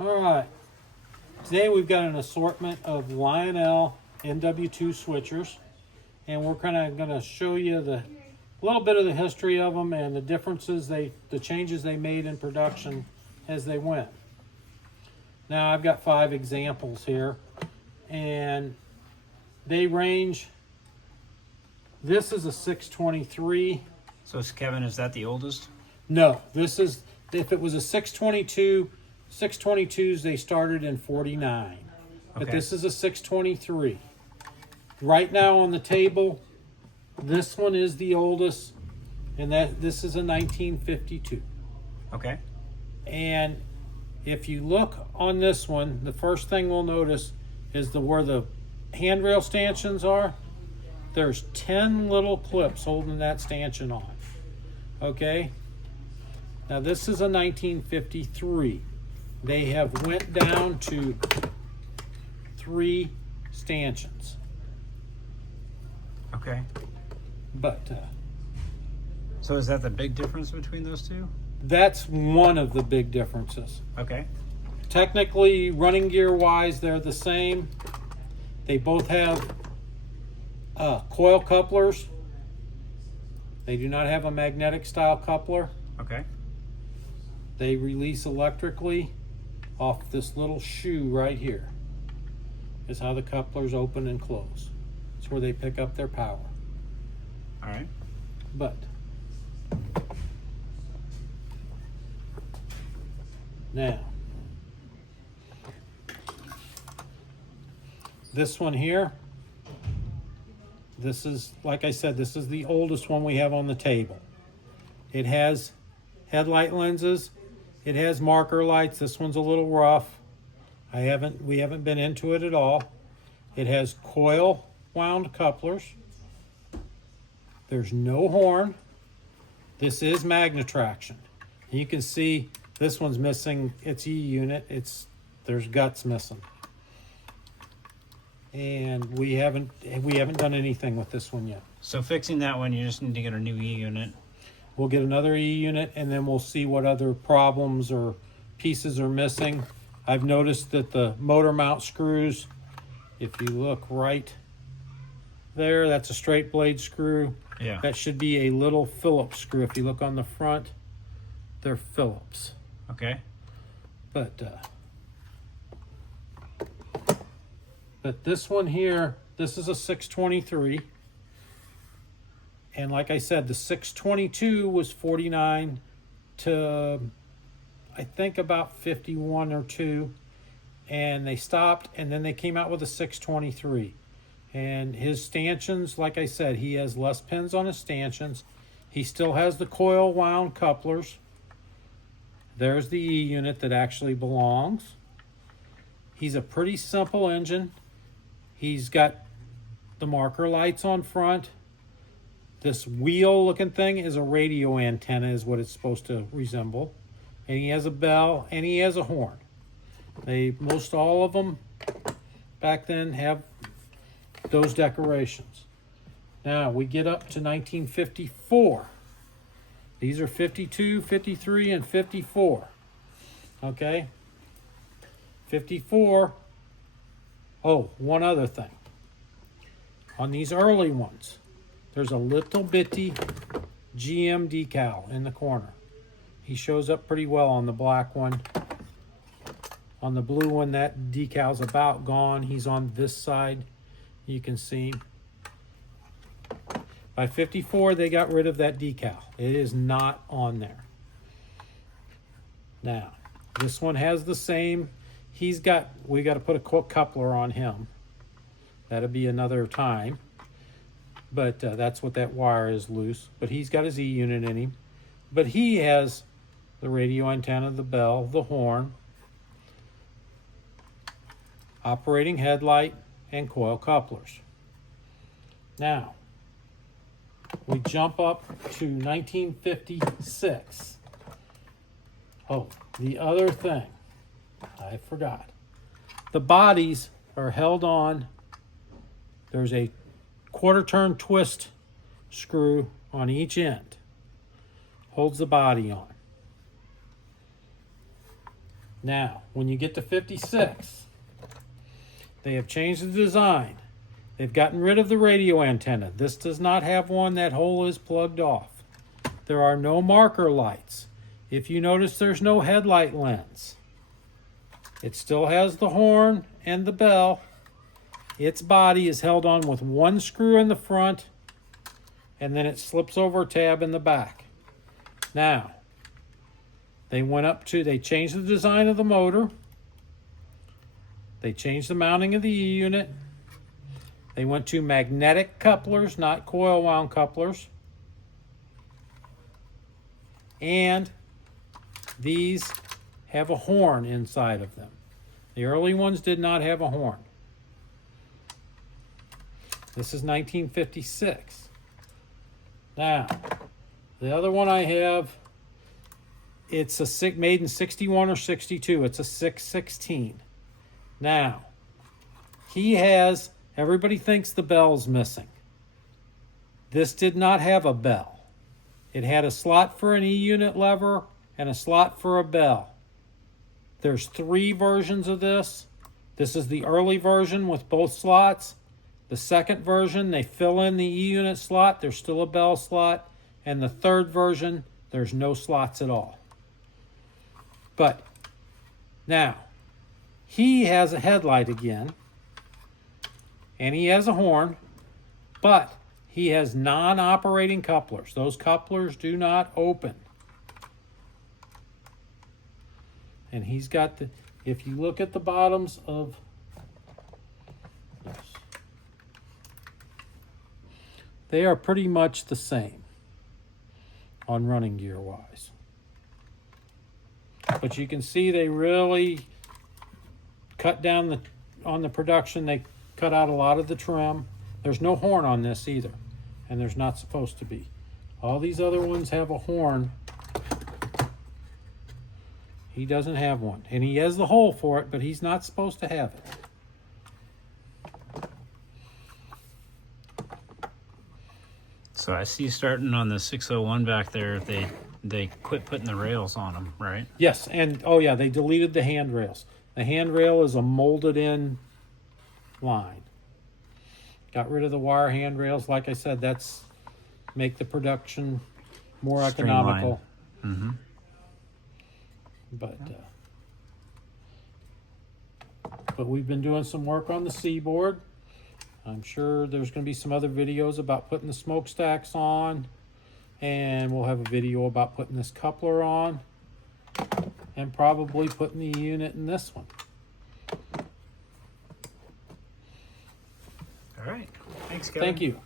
All right. Today we've got an assortment of Lionel NW2 switchers, and we're kind of going to show you a little bit of the history of them and the differences, the changes they made in production as they went. Now I've got 5 examples here, and they range. This is a 623. So Kevin, is that the oldest? No, this is, if it was a 622, 622s they started in 49. But Okay. this is a 623. Right now on the table, this one is the oldest, and this is a 1952. Okay. And if you look on this one, the first thing we'll notice is where the handrail stanchions are. There's 10 little clips holding that stanchion on. Okay? Now this is a 1953. They have went down to 3 stanchions. Okay. But So is that the big difference between those two? that's one of the big differences. Okay. Technically, running gear wise, they're the same. They both have coil couplers. They do not have a magnetic style coupler. Okay. They release electrically off this little shoe right here. Is how the couplers open and close. It's where they pick up their power. All right. But now, this one here, this is, like I said, this is the oldest one we have on the table. It has headlight lenses. It has marker lights. This one's a little rough. We haven't been into it at all. It has coil wound couplers. There's no horn. This is magnetraction. And you can see this one's missing its E unit. There's guts missing. And we haven't done anything with this one yet. So fixing that one, you just need to get a new E unit. We'll get another E unit, and then we'll see what other problems or pieces are missing. I've noticed that the motor mount screws, if you look right there, that's a straight blade screw. Yeah. That should be a little Phillips screw. If you look on the front, they're Phillips. Okay. But this one here, this is a 623. And like I said, the 622 was 49 to, I think, about 51 or 2. And they stopped, and then they came out with a 623. And his stanchions, like I said, he has less pins on his stanchions. He still has the coil wound couplers. There's the E unit that actually belongs. He's a pretty simple engine. He's got the marker lights on front. This wheel looking thing is a radio antenna, is what it's supposed to resemble. And he has a bell, and he has a horn. Most all of them back then have those decorations. Now we get up to 1954. These are 52, 53, and 54. Okay? 54. Oh, one other thing. On these early ones, there's a little bitty GM decal in the corner. He shows up pretty well on the black one. On the blue one, that decal's about gone. He's on this side. You can see. By 54, they got rid of that decal. It is not on there. Now, this one has the same. We got to put a coupler on him. That'll be another time. But that's what that wire is loose. But he's got his E unit in him. But he has the radio antenna, the bell, the horn, operating headlight, and coil couplers. Now, we jump up to 1956. Oh, the other thing, I forgot. The bodies are held on. There's a quarter turn twist screw on each end. Holds the body on. Now, when you get to 56, they have changed the design. They've gotten rid of the radio antenna. This does not have one. That hole is plugged off. There are no marker lights. If you notice, there's no headlight lens. It still has the horn and the bell. Its body is held on with one screw in the front, and then it slips over a tab in the back. Now, they changed the design of the motor. They changed the mounting of the E unit. They went to magnetic couplers, not coil wound couplers. And these have a horn inside of them. The early ones did not have a horn. This is 1956. Now, the other one I have, it's made in 61 or 62. It's a 616. Now, everybody thinks the bell's missing. This did not have a bell. It had a slot for an E unit lever and a slot for a bell. There's 3 versions of this. This is the early version with both slots. The second version, they fill in the E unit slot. There's still a bell slot. And the third version, there's no slots at all. But now, he has a headlight again. And he has a horn. But he has non-operating couplers. Those couplers do not open. And he's got if you look at the bottoms of this, they are pretty much the same on running gear wise. But you can see they really cut down on the production. They cut out a lot of the trim. There's no horn on this either, and there's not supposed to be. All these other ones have a horn. He doesn't have one, and he has the hole for it, but he's not supposed to have it. So I see starting on the 601 back there, they quit putting the rails on them, right? Yes, and oh yeah, they deleted the handrails. The handrail is a molded in line. Got rid of the wire handrails. Like I said, that's make the production more economical. Mm-hmm. But we've been doing some work on the seaboard. I'm sure there's going to be some other videos about putting the smokestacks on, and we'll have a video about putting this coupler on, and probably putting the unit in this one. All right. Thanks, Kevin. Thank you.